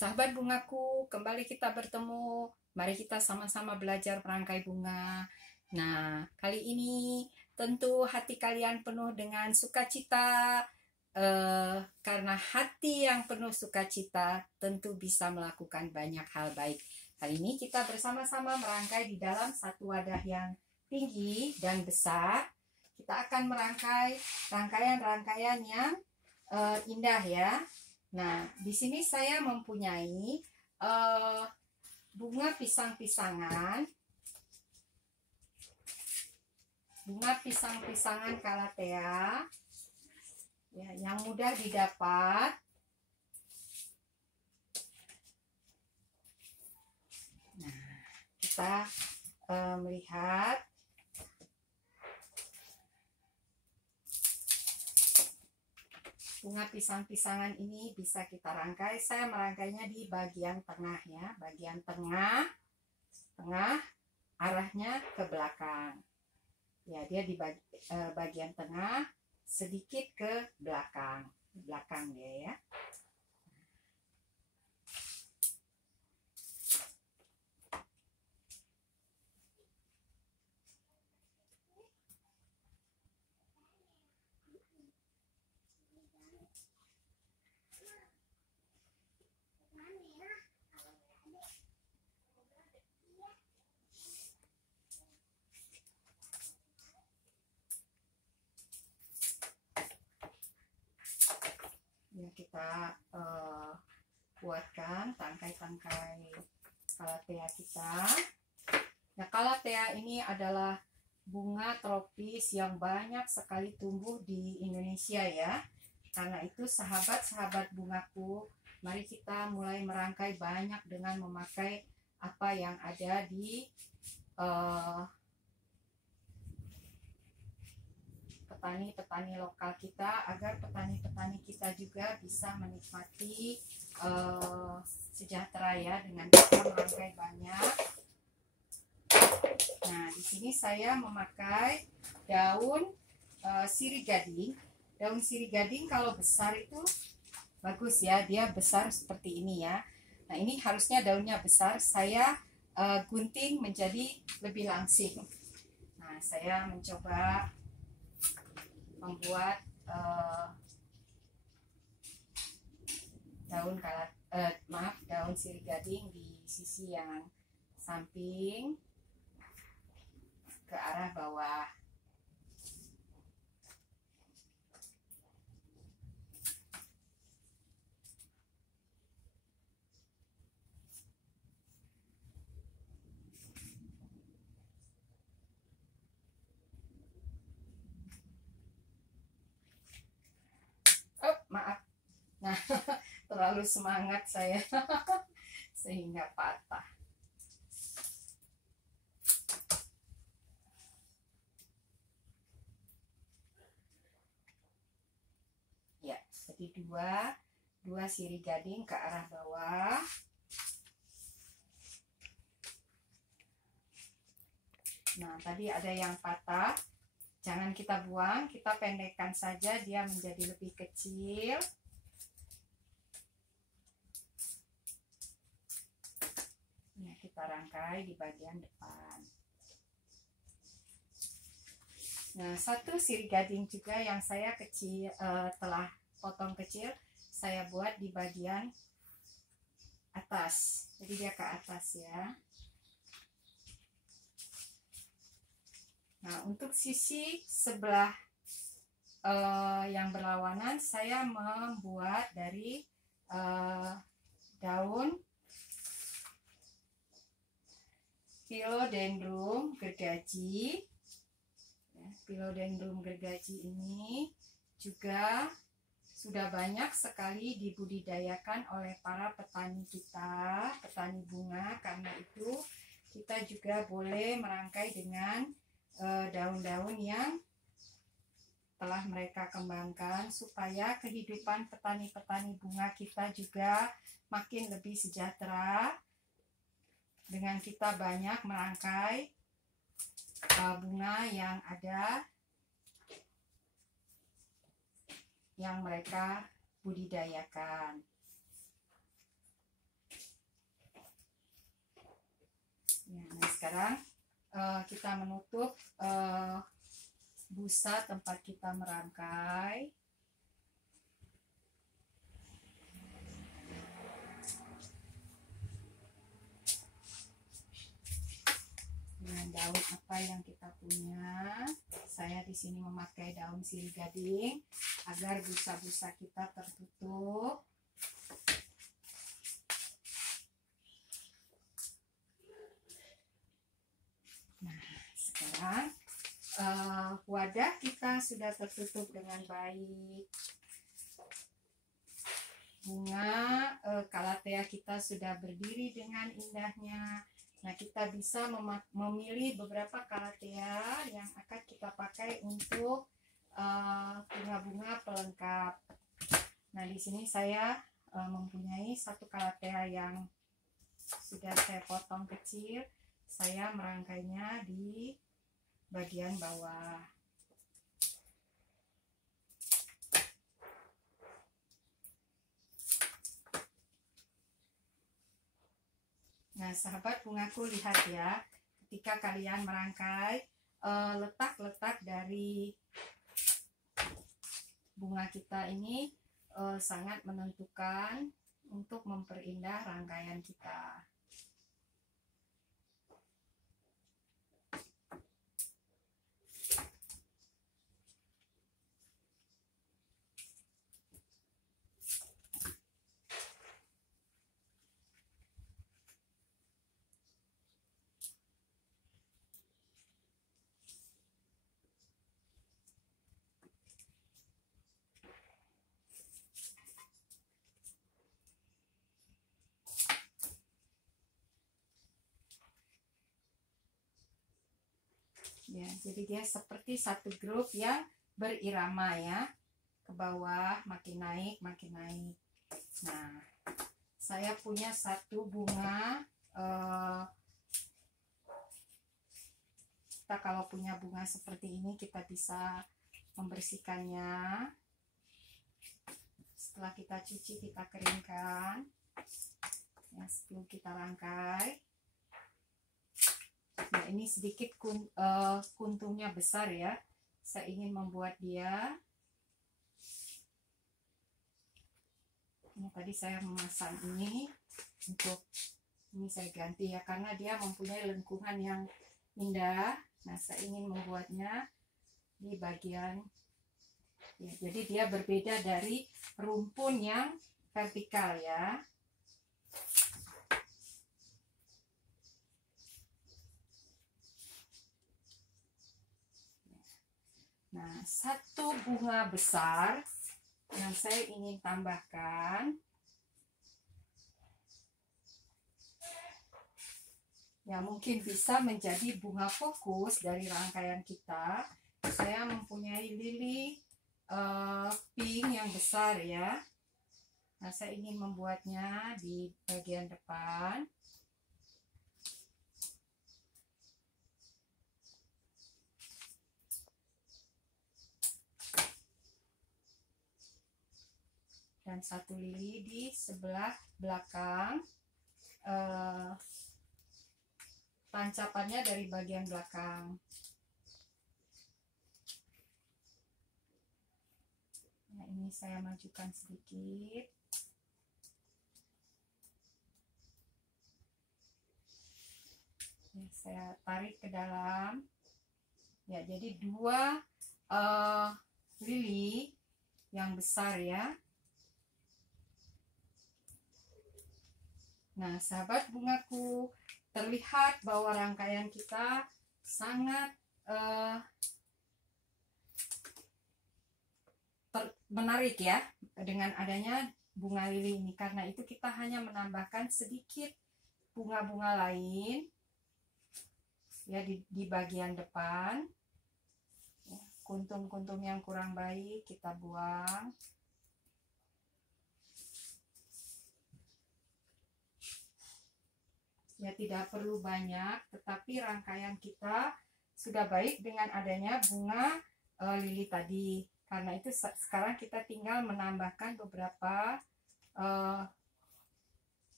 Sahabat bungaku, kembali kita bertemu. Mari kita sama-sama belajar merangkai bunga. Nah, kali ini tentu hati kalian penuh dengan sukacita. Karena hati yang penuh sukacita tentu bisa melakukan banyak hal baik. Kali ini kita bersama-sama merangkai di dalam satu wadah yang tinggi dan besar. Kita akan merangkai rangkaian-rangkaian yang indah ya. Nah, di sini saya mempunyai bunga pisang-pisangan, Calathea, ya, yang mudah didapat. Nah, kita melihat bunga pisang-pisangan ini bisa kita rangkai. Saya merangkainya di bagian tengah ya, bagian tengah arahnya ke belakang. Ya, dia di bagian tengah sedikit ke belakang dia ya. Ya, kita buatkan tangkai-tangkai Calathea kita. Nah, Calathea ini adalah bunga tropis yang banyak sekali tumbuh di Indonesia ya. Karena itu sahabat-sahabat bungaku, mari kita mulai merangkai banyak dengan memakai apa yang ada di petani-petani lokal kita, agar petani-petani kita juga bisa menikmati sejahtera ya dengan kita merangkai banyak. Nah, di sini saya memakai daun sirih gading. Daun sirih gading kalau besar itu bagus ya, dia besar seperti ini ya. Nah, ini harusnya daunnya besar, saya gunting menjadi lebih langsing. Nah, saya mencoba membuat daun sirih gading di sisi yang samping ke arah bawah. Oh, maaf. Nah, terlalu semangat saya sehingga patah. Ya, jadi dua sirih gading ke arah bawah. Nah, tadi ada yang patah. Jangan kita buang, kita pendekkan saja, dia menjadi lebih kecil. Nah, kita rangkai di bagian depan. Nah, satu sirih gading juga yang saya telah potong kecil, saya buat di bagian atas. Jadi dia ke atas ya. Nah, untuk sisi sebelah yang berlawanan, saya membuat dari daun Philodendron gergaji. Ya, Philodendron gergaji ini juga sudah banyak sekali dibudidayakan oleh para petani kita, petani bunga. Karena itu kita juga boleh merangkai dengan daun-daun yang telah mereka kembangkan, supaya kehidupan petani-petani bunga kita juga makin lebih sejahtera dengan kita banyak merangkai bunga yang ada, yang mereka budidayakan. sekarang kita menutup busa tempat kita merangkai. Dengan daun apa yang kita punya. Saya di sini memakai daun sirih gading agar busa-busa kita tertutup. Nah, sekarang wadah kita sudah tertutup dengan baik. Bunga Calathea kita sudah berdiri dengan indahnya. Nah, kita bisa memilih beberapa Calathea yang akan kita pakai untuk bunga-bunga pelengkap. Nah, di sini saya mempunyai satu Calathea yang sudah saya potong kecil. Saya merangkainya di bagian bawah. Nah, sahabat bungaku, lihat ya, ketika kalian merangkai, letak-letak dari bunga kita ini sangat menentukan untuk memperindah rangkaian kita. Ya, jadi dia seperti satu grup yang berirama ya, ke bawah makin naik makin naik. Nah, saya punya satu bunga. Kita kalau punya bunga seperti ini, kita bisa membersihkannya. Setelah kita cuci, kita keringkan ya, sebelum kita rangkai. Nah, ini sedikit kuntumnya besar ya. Saya ingin membuat dia. Ini tadi saya memasang ini, untuk ini saya ganti ya, karena dia mempunyai lengkungan yang indah. Nah, saya ingin membuatnya di bagian ya, jadi dia berbeda dari rumpun yang vertikal ya. Nah, satu bunga besar yang saya ingin tambahkan ya, mungkin bisa menjadi bunga fokus dari rangkaian kita. Saya mempunyai lili pink yang besar ya. Nah, saya ingin membuatnya di bagian depan. Dan satu lili di sebelah belakang. Tancapannya dari bagian belakang. Nah, ini saya majukan sedikit. Ya, saya tarik ke dalam. Ya, jadi dua lili yang besar ya. Nah, sahabat bungaku, terlihat bahwa rangkaian kita sangat menarik ya dengan adanya bunga lili ini. Karena itu kita hanya menambahkan sedikit bunga-bunga lain ya di bagian depan. Kuntum-kuntum yang kurang baik kita buang. Ya, tidak perlu banyak, tetapi rangkaian kita sudah baik dengan adanya bunga lili tadi. Karena itu sekarang kita tinggal menambahkan beberapa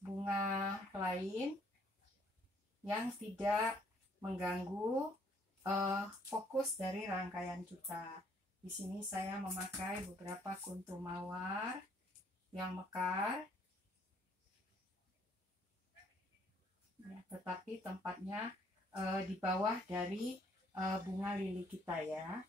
bunga lain yang tidak mengganggu fokus dari rangkaian kita. Di sini saya memakai beberapa kuntum mawar yang mekar, ya, tetapi tempatnya di bawah dari bunga lili kita ya.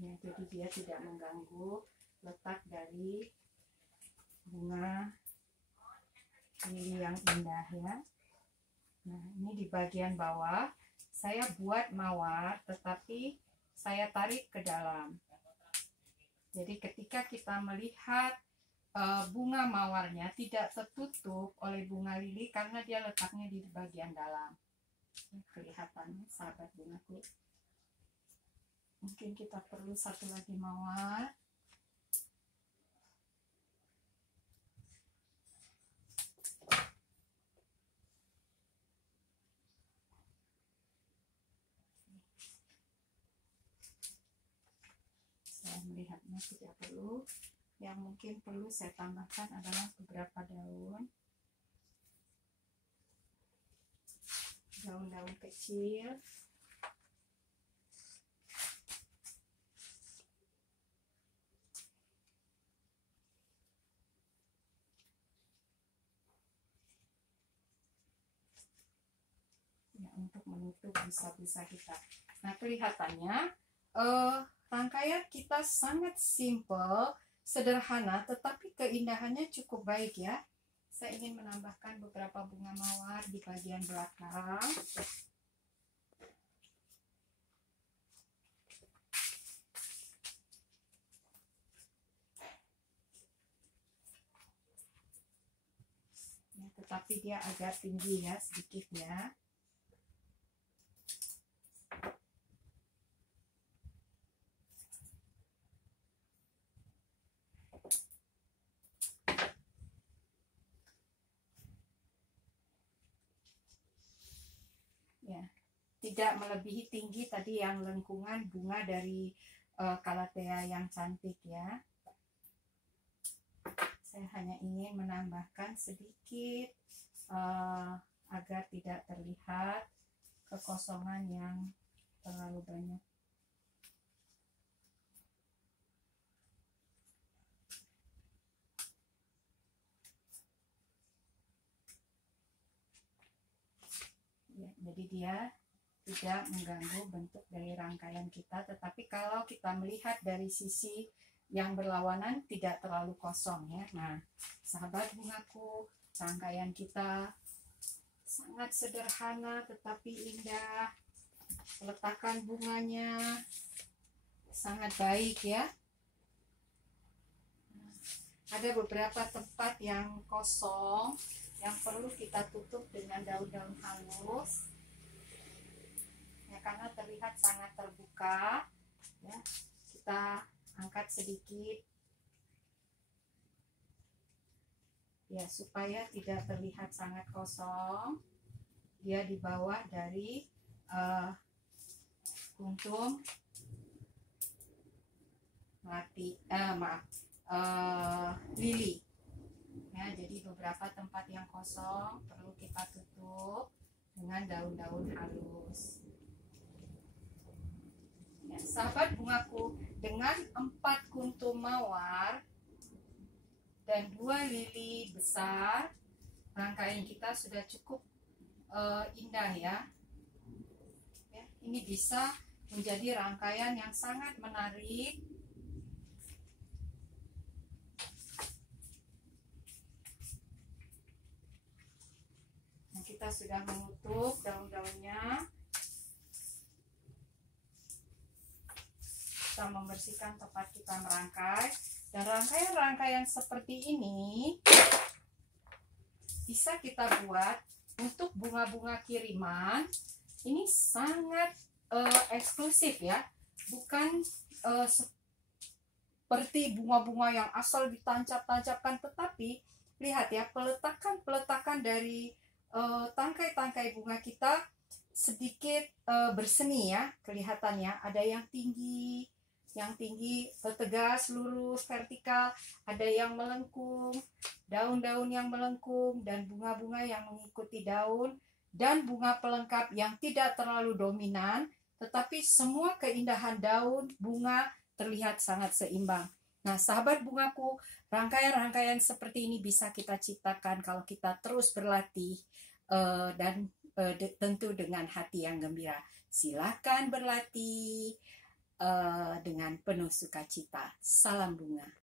Ya, jadi dia tidak mengganggu letak dari bunga lili yang indah ya. Nah, ini di bagian bawah saya buat mawar, tetapi saya tarik ke dalam. Jadi ketika kita melihat bunga mawarnya tidak tertutup oleh bunga lili karena dia letaknya di bagian dalam. Kelihatan sahabat bungaku. Mungkin kita perlu satu lagi mawar. Saya melihatnya tidak perlu. Yang mungkin perlu saya tambahkan adalah beberapa daun-daun kecil. Untuk menutup busa-busa kita. Nah, kelihatannya rangkaian kita sangat simple, sederhana, tetapi keindahannya cukup baik ya. Saya ingin menambahkan beberapa bunga mawar di bagian belakang. Ya, tetapi dia agak tinggi ya, sedikit ya. Ya, tidak melebihi tinggi tadi yang lengkungan bunga dari Calathea yang cantik ya. Saya hanya ingin menambahkan sedikit agar tidak terlihat kekosongan yang terlalu banyak. Ya, jadi dia tidak mengganggu bentuk dari rangkaian kita, tetapi kalau kita melihat dari sisi yang berlawanan tidak terlalu kosong ya. Nah, sahabat bungaku, rangkaian kita sangat sederhana tetapi indah. Peletakan bunganya sangat baik ya. Ada beberapa tempat yang kosong yang perlu kita tutup dengan daun-daun halus ya, karena terlihat sangat terbuka ya. Kita angkat sedikit ya, supaya tidak terlihat sangat kosong. Dia di bawah dari kuntum lili ya. Jadi beberapa tempat yang kosong perlu kita tutup dengan daun-daun halus ya. Sahabat bungaku, dengan 4 kuntum mawar dan 2 lili besar, rangkaian kita sudah cukup indah ya. Ini bisa menjadi rangkaian yang sangat menarik. Nah, kita sudah menutup daun-daunnya. Kita membersihkan tempat kita merangkai. Dan rangkaian-rangkaian seperti ini bisa kita buat untuk bunga-bunga kiriman. Ini sangat eksklusif ya, bukan seperti bunga-bunga yang asal ditancap-tancapkan, tetapi lihat ya, peletakan dari tangkai-tangkai bunga kita sedikit berseni ya, kelihatannya ada yang tinggi, yang tinggi, tegas, lurus, vertikal, ada yang melengkung, daun-daun yang melengkung, dan bunga-bunga yang mengikuti daun, dan bunga pelengkap yang tidak terlalu dominan, tetapi semua keindahan daun, bunga terlihat sangat seimbang. Nah, sahabat bungaku, rangkaian-rangkaian seperti ini bisa kita ciptakan kalau kita terus berlatih dan tentu dengan hati yang gembira. Silakan berlatih dengan penuh sukacita. Salam bunga.